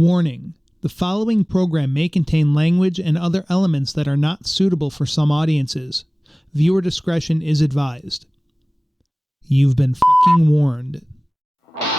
Warning: the following program may contain language and other elements that are not suitable for some audiences. Viewer discretion is advised. You've been fucking warned. I'm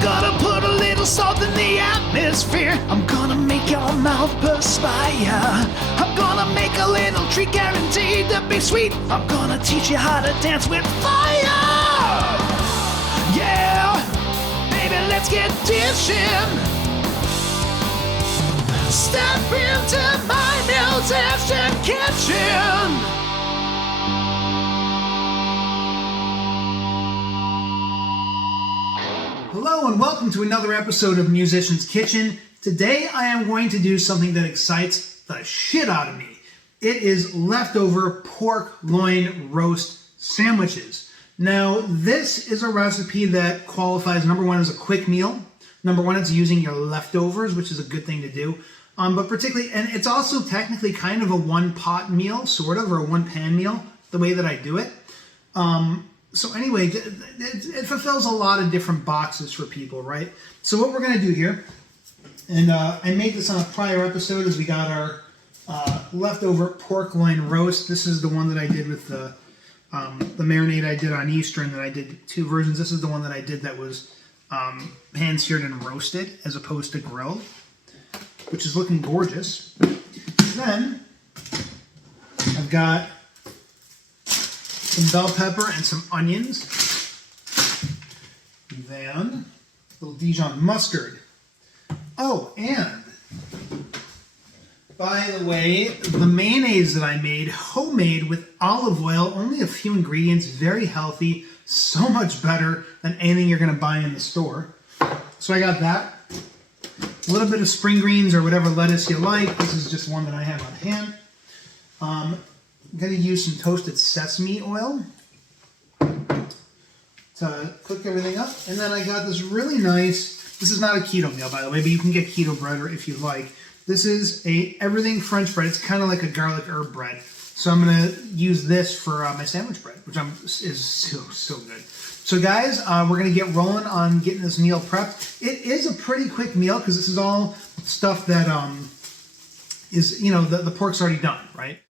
gonna put a little salt in the atmosphere. I'm gonna make your mouth perspire. I'm gonna make a little treat guaranteed to be sweet. I'm gonna teach you how to dance with fire. Yeah, baby, let's get dishing. Step into my musician kitchen. Hello and welcome to another episode of Musician's Kitchen. Today I am going to do something that excites the shit out of me. It is leftover pork loin roast sandwiches. Now this is a recipe that qualifies, number one, as a quick meal. Number one, it's using your leftovers, which is a good thing to do. But particularly, and it's also technically kind of a one pot meal, sort of, or a one pan meal, the way that I do it. So anyway, it fulfills a lot of different boxes for people, right? So what we're going to do here, and I made this on a prior episode as we got our leftover pork loin roast. This is the one that I did with the marinade I did on Easter, and then I did two versions. This is the one that I did that was pan-seared and roasted as opposed to grilled, which is looking gorgeous. Then I've got some bell pepper and some onions. Then a little Dijon mustard. Oh, and by the way, the mayonnaise that I made, homemade with olive oil, only a few ingredients, very healthy, so much better than anything you're going to buy in the store. So I got that. A little bit of spring greens or whatever lettuce you like. This is just one that I have on hand. I'm going to use some toasted sesame oil to cook everything up. And then I got this really nice, this is not a keto meal, by the way, but you can get keto bread if you like. This is a everything French bread. It's kind of like a garlic herb bread. So I'm going to use this for my sandwich bread, which is so good. So guys, we're going to get rolling on getting this meal prepped. It is a pretty quick meal because this is all stuff that is, you know, the pork's already done, right?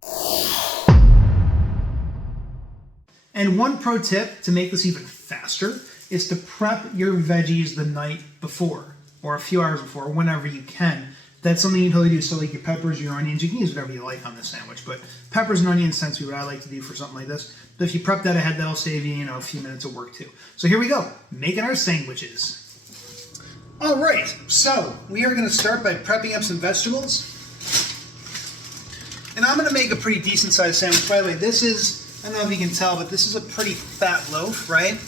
And one pro tip to make this even faster is to prep your veggies the night before or a few hours before, whenever you can. That's something you can totally do. So like your peppers, your onions, you can use whatever you like on this sandwich, but peppers and onions tends to be what I like to do for something like this. But if you prep that ahead, that'll save you, a few minutes of work too. So here we go, making our sandwiches. All right, so we are gonna start by prepping up some vegetables. And I'm gonna make a pretty decent sized sandwich. By the way, this is, I don't know if you can tell, but this is a pretty fat loaf, right?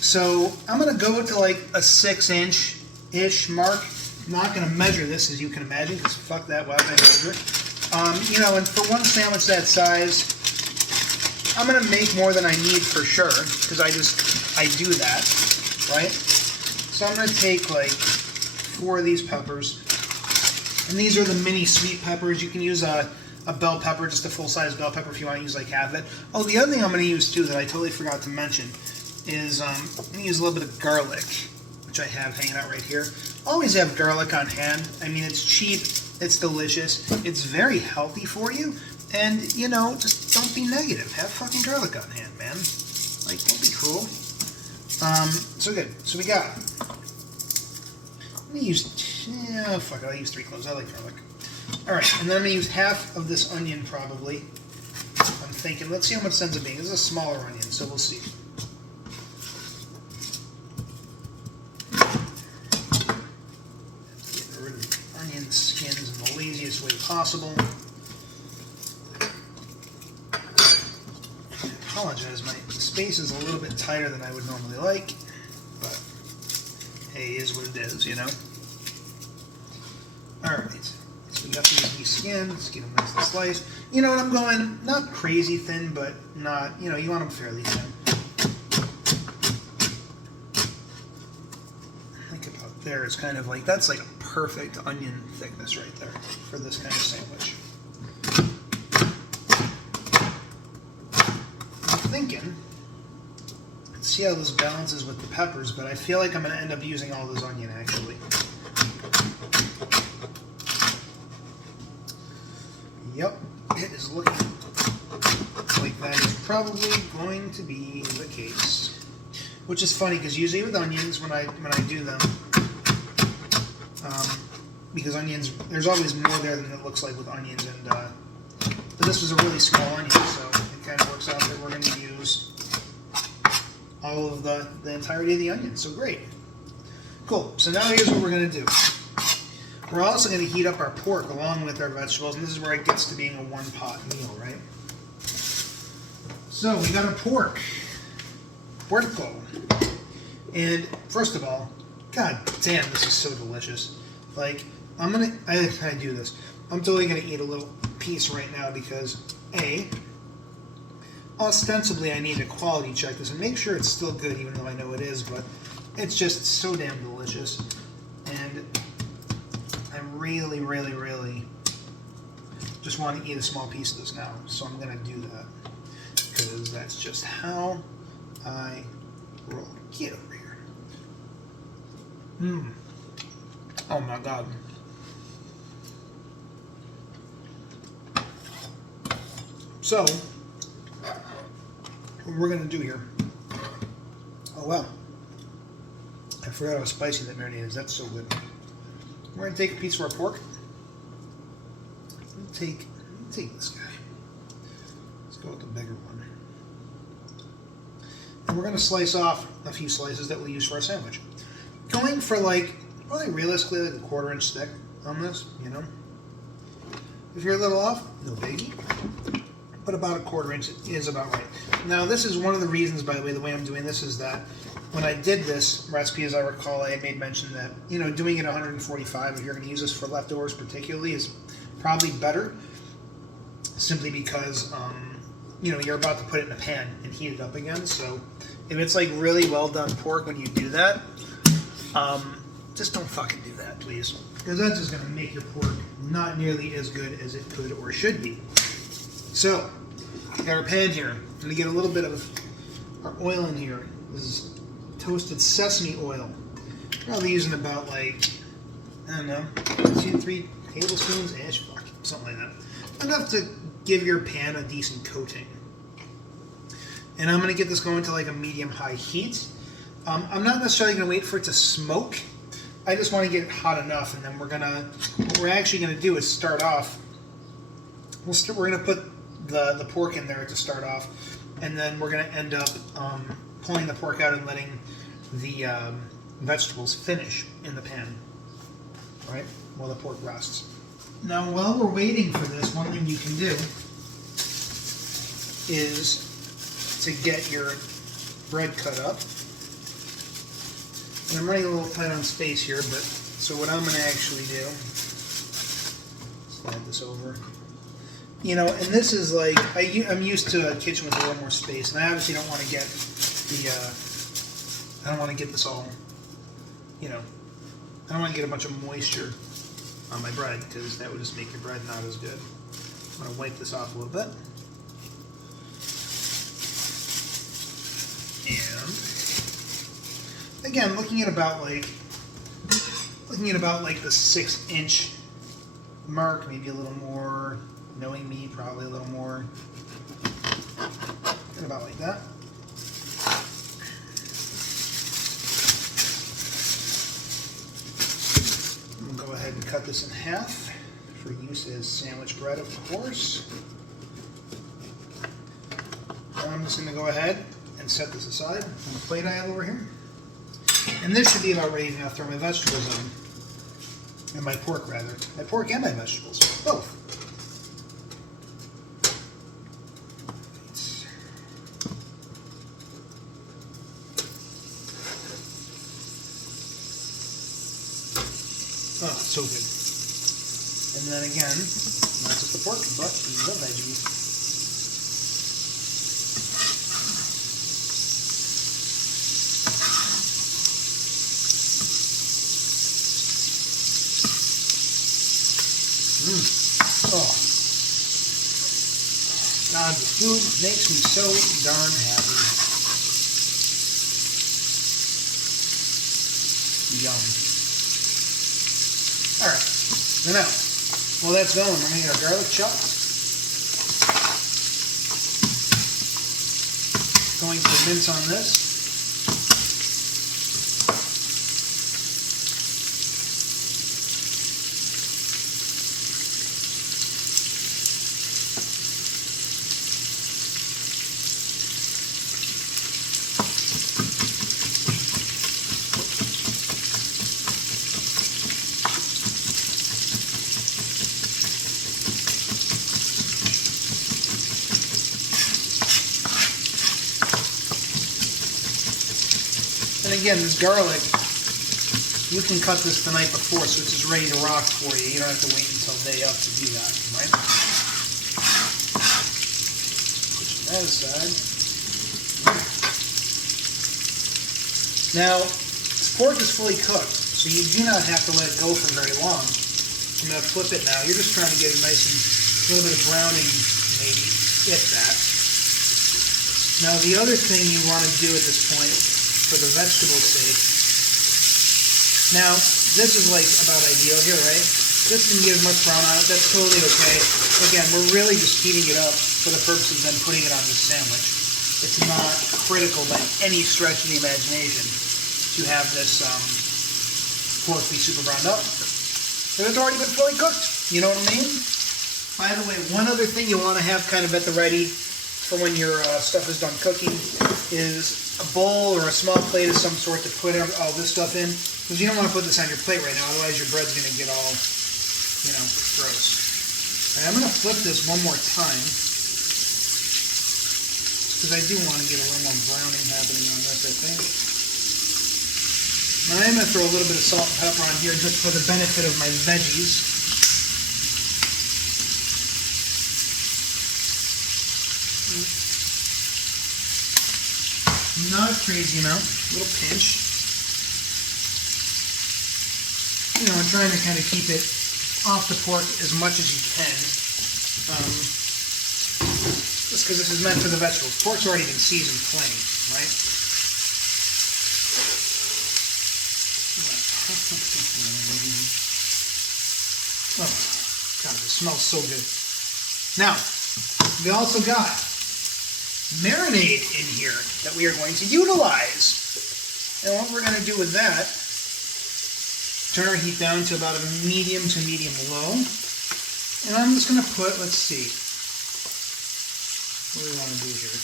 So I'm gonna go to like a 6-inch-ish mark. I'm not gonna measure this, as you can imagine, because fuck that, why would I measure it? And for one sandwich that size, I'm gonna make more than I need for sure, because I do that, right? So I'm gonna take like 4 of these peppers, and these are the mini sweet peppers. You can use a bell pepper, just a full-size bell pepper if you want to use like half of it. Oh, the other thing I'm going to use too that I totally forgot to mention is I'm going to use a little bit of garlic, which I have hanging out right here. Always have garlic on hand. I mean, it's cheap, it's delicious, it's very healthy for you, and, just don't be negative. Have fucking garlic on hand, man. Like, don't be cruel. So good. So we got, I'm going to use, fuck it, I'll use 3 cloves. I like garlic. Alright, and then I'm going to use half of this onion probably. I'm thinking, let's see how much this ends up being. This is a smaller onion, so we'll see. Get rid of the onion skins in the laziest way possible. I apologize, my space is a little bit tighter than I would normally like, but hey, it is what it is, Alright. So you have to use these skins, get them nice and sliced. You know what, I'm going not crazy thin, but not, you want them fairly thin. Think about there, it's kind of like, that's like a perfect onion thickness right there for this kind of sandwich. I'm thinking see how this balances with the peppers, but I feel like I'm going to end up using all this onion actually. Yep, it is looking like that is probably going to be the case. Which is funny because usually with onions, when I do them, because onions, there's always more there than it looks like with onions, and but this was a really small onion, so it kind of works out that we're going to use all of the entirety of the onion. So great, cool. So now here's what we're going to do. We're also going to heat up our pork along with our vegetables, and this is where it gets to being a one-pot meal, right? So we got a puerco, and first of all, god damn, this is so delicious. Like, I do this. I'm totally gonna eat a little piece right now because ostensibly I need to quality check this and make sure it's still good, even though I know it is, but it's just so damn delicious, and I really, really, really just want to eat a small piece of this now. So I'm gonna do that because that's just how I roll. Get over here. Oh my god. So, what we're going to do here. Oh wow. I forgot how spicy that marinade is. That's so good. We're going to take a piece of our pork. Take this guy. Let's go with the bigger one. And we're going to slice off a few slices that we'll use for our sandwich. Going for like, probably realistically like a 1/4 inch thick on this, you know. If you're a little off, no biggie. But about a 1/4 inch is about right. Now this is one of the reasons, by the way I'm doing this is that when I did this recipe, as I recall, I had made mention that, you know, doing it 145, if you're going to use this for leftovers particularly, is probably better, simply because, you know, you're about to put it in a pan and heat it up again. So if it's like really well done pork when you do that, just don't fucking do that, please, because that's just going to make your pork not nearly as good as it could or should be. So, we got our pan here. I'm going to get a little bit of our oil in here. This is toasted sesame oil. Probably using about like, I don't know, 2-3 tablespoons-ish, something like that. Enough to give your pan a decent coating. And I'm going to get this going to like a medium-high heat. I'm not necessarily going to wait for it to smoke. I just want to get it hot enough, and then what we're actually going to do is start off. We're going to put the pork in there to start off, and then we're going to end up pulling the pork out and letting the vegetables finish in the pan, right, while the pork rests. Now, while we're waiting for this, one thing you can do is to get your bread cut up. And I'm running a little tight on space here, but so what I'm going to actually do, slide this over. You know, and this is like, I'm used to a kitchen with a little more space, and I obviously don't want to get I don't want to get this all, you know, I don't want to get a bunch of moisture on my bread, because that would just make your bread not as good. I'm going to wipe this off a little bit. And again, looking at about like the 6-inch mark, maybe a little more. Knowing me, probably a little more. And about like that. I'm going to go ahead and cut this in half for use as sandwich bread, of course. Now I'm just going to go ahead and set this aside on the plate I have over here. And this should be about ready to throw my vegetables on. And my pork, rather. My pork and my vegetables. Both. Oh, so good. And then again, not just the pork, but the veggies. Oh. God, the food makes me so darn happy. Yum. Alright, so now, while that's going, we're going to get our garlic chopped. Going to mince on this. And again, this garlic, you can cut this the night before so it's just ready to rock for you. You don't have to wait until day of to do that, right? Push that aside. Now, this pork is fully cooked, so you do not have to let it go for very long. I'm going to flip it now. You're just trying to get it nice and a little bit of browning, maybe, if that. Now, the other thing you want to do at this point, for the vegetable sake. Now, this is like about ideal here, right? This can get as much brown on it, that's totally okay. Again, we're really just heating it up for the purpose of then putting it on this sandwich. It's not critical by any stretch of the imagination to have this pork be super browned up. But it's already been fully cooked, you know what I mean? By the way, one other thing you want to have kind of at the ready for when your stuff is done cooking is a bowl or a small plate of some sort to put all this stuff in, because you don't want to put this on your plate right now, otherwise your bread's going to get all, you know, gross. All right, I'm going to flip this one more time, because I do want to get a little more browning happening on this, I think. Now I'm going to throw a little bit of salt and pepper on here just for the benefit of my veggies. Not a crazy amount, a little pinch. You know, I'm trying to kind of keep it off the pork as much as you can. Just because this is meant for the vegetables. Pork's already been seasoned plain, right? Oh, God, it smells so good. Now, we also got marinade in here that we are going to utilize. And what we're going to do with that, turn our heat down to about a medium to medium low. And I'm just going to put, let's see, what do we want to do here?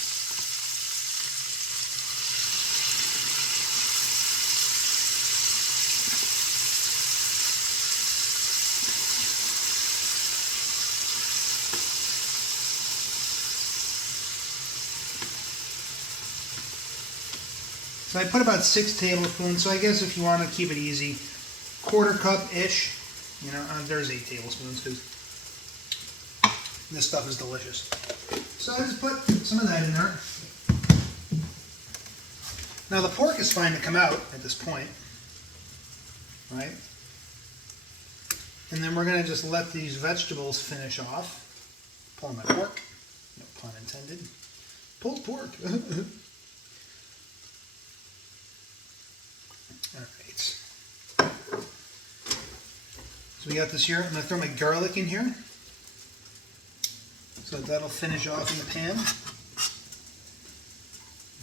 So I put about 6 tablespoons, so I guess if you want to keep it easy, 1/4 cup-ish, you know, there's 8 tablespoons, because this stuff is delicious. So I just put some of that in there. Now the pork is fine to come out at this point, right? And then we're going to just let these vegetables finish off. Pull my pork, no pun intended. Pulled pork. Alright. So we got this here. I'm going to throw my garlic in here. So that'll finish off in the pan.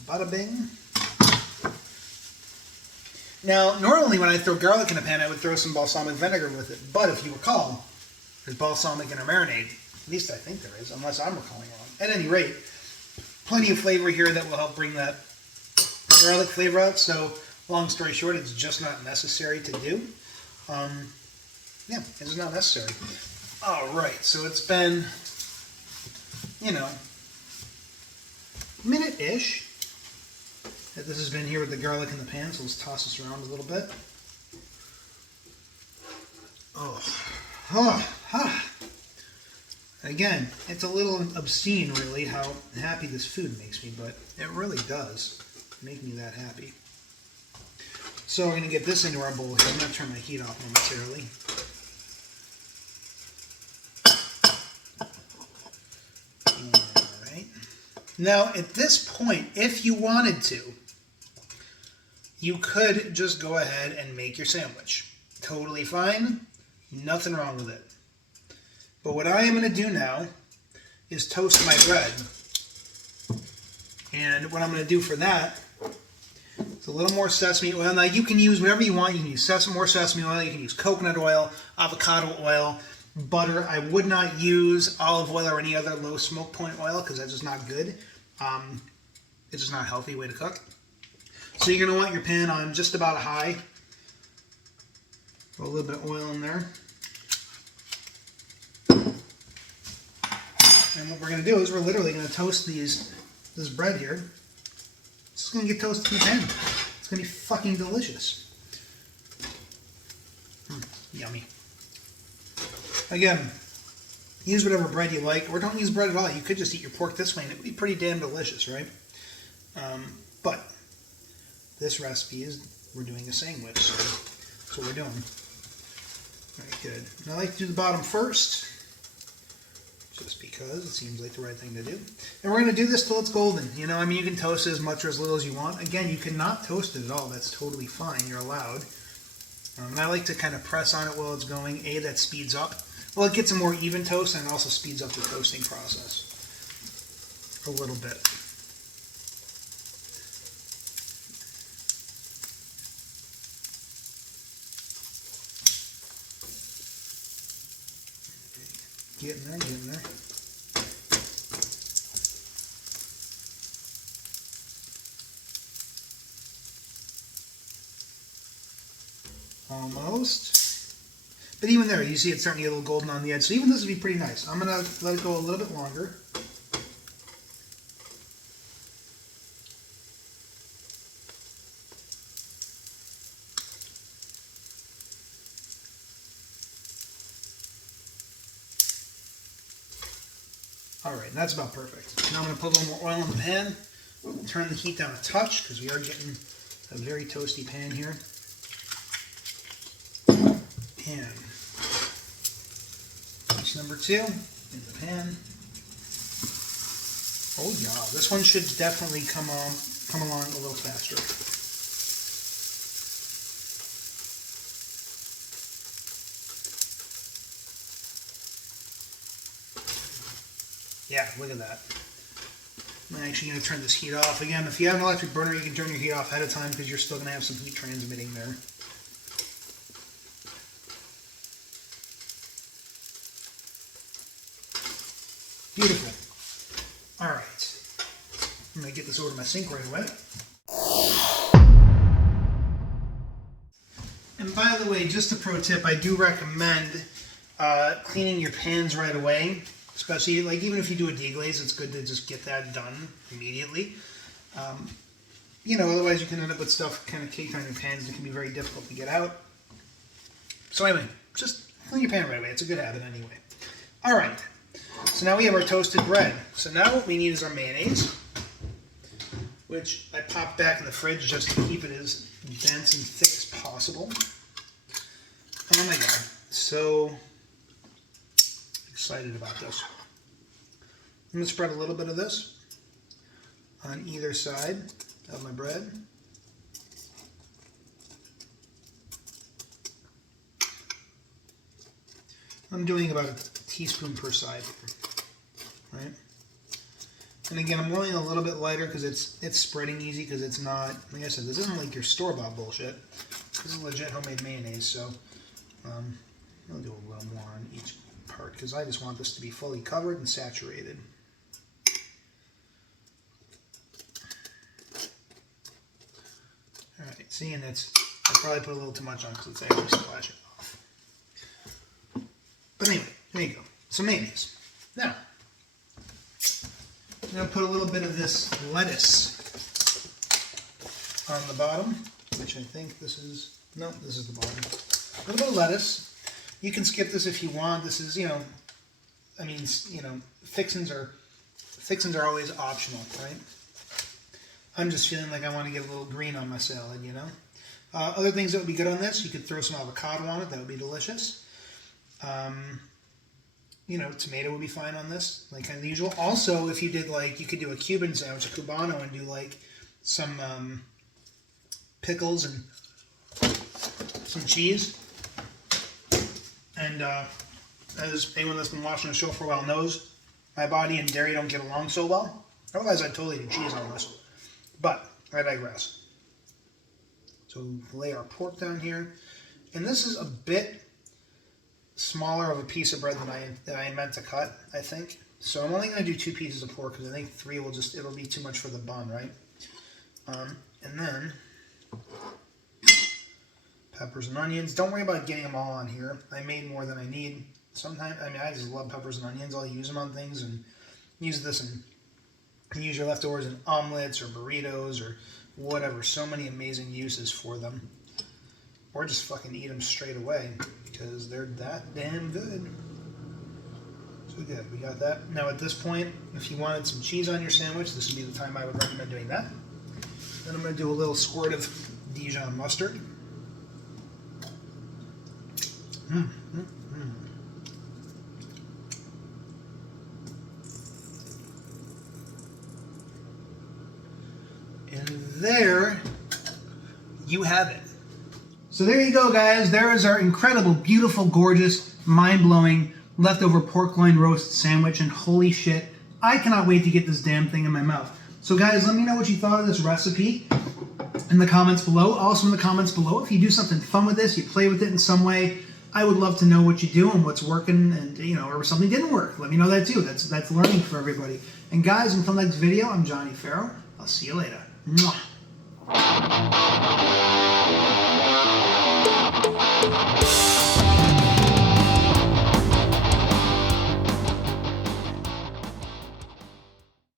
Bada bing. Now, normally when I throw garlic in a pan, I would throw some balsamic vinegar with it. But if you recall, there's balsamic in our marinade. At least I think there is, unless I'm recalling wrong. At any rate, plenty of flavor here that will help bring that garlic flavor out. So, long story short, it's just not necessary to do. Yeah, it's not necessary. All right, so it's been, you know, minute-ish that this has been here with the garlic in the pan. So let's toss this around a little bit. Again, it's a little obscene, really, how happy this food makes me, but it really does make me that happy. So we're going to get this into our bowl here. I'm going to turn my heat off momentarily. Alright. Now, at this point, if you wanted to, you could just go ahead and make your sandwich. Totally fine. Nothing wrong with it. But what I am going to do now is toast my bread. And what I'm going to do for that is a little more sesame oil. Now you can use whatever you want. You can use more sesame oil. You can use coconut oil, avocado oil, butter. I would not use olive oil or any other low smoke point oil because that's just not good. It's just not a healthy way to cook. So you're going to want your pan on just about a high. Put a little bit of oil in there. And what we're going to do is we're literally going to toast this bread here. It's just going to get toasted in the pan. It's going to be fucking delicious. Yummy. Again, use whatever bread you like, or don't use bread at all. You could just eat your pork this way and it would be pretty damn delicious, right? But this recipe is, we're doing a sandwich, so that's what we're doing. Very good. And I like to do the bottom first, just because it seems like the right thing to do. And we're going to do this till it's golden. You know, I mean, you can toast it as much or as little as you want. Again, you cannot toast it at all. That's totally fine. You're allowed. And I like to kind of press on it while it's going. That speeds up. Well, it gets a more even toast, and it also speeds up the toasting process a little bit. Getting there, getting there. Almost. But even there, you see it's starting to get a little golden on the edge. So even this would be pretty nice. I'm going to let it go a little bit longer. Alright, that's about perfect. Now I'm going to put a little more oil in the pan. Turn the heat down a touch because we are getting a very toasty pan here. And piece number 2 in the pan. Oh yeah, this one should definitely come along a little faster. Yeah, look at that. I'm actually going to turn this heat off. Again, if you have an electric burner, you can turn your heat off ahead of time because you're still going to have some heat transmitting there. Beautiful. All right. I'm going to get this over to my sink right away. And by the way, just a pro tip, I do recommend cleaning your pans right away. Especially, like, even if you do a deglaze, it's good to just get that done immediately. You know, otherwise you can end up with stuff kind of caked on your pans and it can be very difficult to get out. So anyway, just clean your pan right away. It's a good habit anyway. All right. So now we have our toasted bread. So now what we need is our mayonnaise, which I popped back in the fridge just to keep it as dense and thick as possible. Oh my god. So excited about this. I'm going to spread a little bit of this on either side of my bread. I'm doing about a teaspoon per side here, right? And again, I'm rolling a little bit lighter because it's spreading easy because it's not, like I said, this isn't like your store-bought bullshit. This is legit homemade mayonnaise, so I'll do a little more on each part because I just want this to be fully covered and saturated. Alright, see, and I probably put a little too much on because it's actually splashing off. But anyway, there you go. Some mayonnaise. Now, I'm going to put a little bit of this lettuce on the bottom, which I think this is, no, this is the bottom. A little bit of lettuce. You can skip this if you want. This is, you know, I mean, you know, fixins are always optional, right? I'm just feeling like I want to get a little green on my salad, you know. Other things that would be good on this, you could throw some avocado on it. That would be delicious. You know, tomato would be fine on this, like kind of the usual. Also, if you did like, you could do a Cuban sandwich, a Cubano, and do like some pickles and some cheese. And as anyone that's been watching the show for a while knows, my body and dairy don't get along so well. Otherwise, I'd totally do cheese on this. But I digress. So we lay our pork down here. And this is a bit smaller of a piece of bread than I meant to cut, I think. So I'm only going to do 2 pieces of pork because I think 3 it'll be too much for the bun, right? And then peppers and onions. Don't worry about getting them all on here. I made more than I need. Sometimes, I just love peppers and onions. I'll use them on things and use this and use your leftovers in omelets or burritos or whatever. So many amazing uses for them. Or just fucking eat them straight away because they're that damn good. So good, we got that. Now at this point, if you wanted some cheese on your sandwich, this would be the time I would recommend doing that. Then I'm going to do a little squirt of Dijon mustard. And there you have it. So there you go, guys. There is our incredible, beautiful, gorgeous, mind-blowing leftover pork loin roast sandwich. And holy shit, I cannot wait to get this damn thing in my mouth. So guys, let me know what you thought of this recipe in the comments below. Also in the comments below, if you do something fun with this, you play with it in some way, I would love to know what you do and what's working, and or something didn't work. Let me know that too. That's learning for everybody. And guys, until next video, I'm Johnny Farrow. I'll see you later. Mwah.